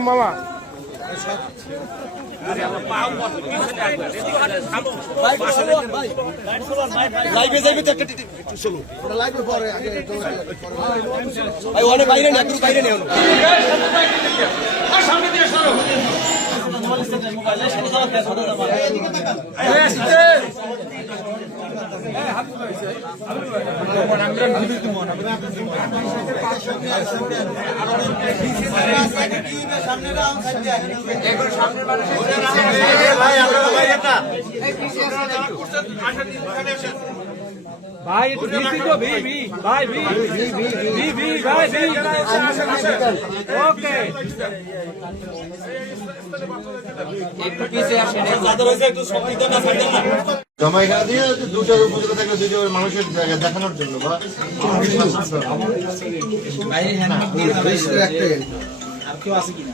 মামা লাইভে যাইবে তো একটা চলো লাইভে পরে আগে ভাই ওখানে বাইরে না একটু বাইরে নেও আর সামনে দিয়ে সরো মোবাইলের সাথে সাথে এদিকে তাকান সামনে রাউন্ড সাইডে একবার সামনে ভাই আপনারা বাইরে না এই পিছে আসেন ভাই একটু ভিসি তো ভি ভাই ভি ভাই ভি ওকে একটু পিছে আসেন যাদের হইছে একটু সবকিছু না ছাড়েন না জমা এখানে দিয়ে দুটোর উপরে থাকলে দুটো মানুষের জায়গা দেখানোর জন্য বা বাইরে হ্যান্ড দিয়ে আর কেউ আছে কিনা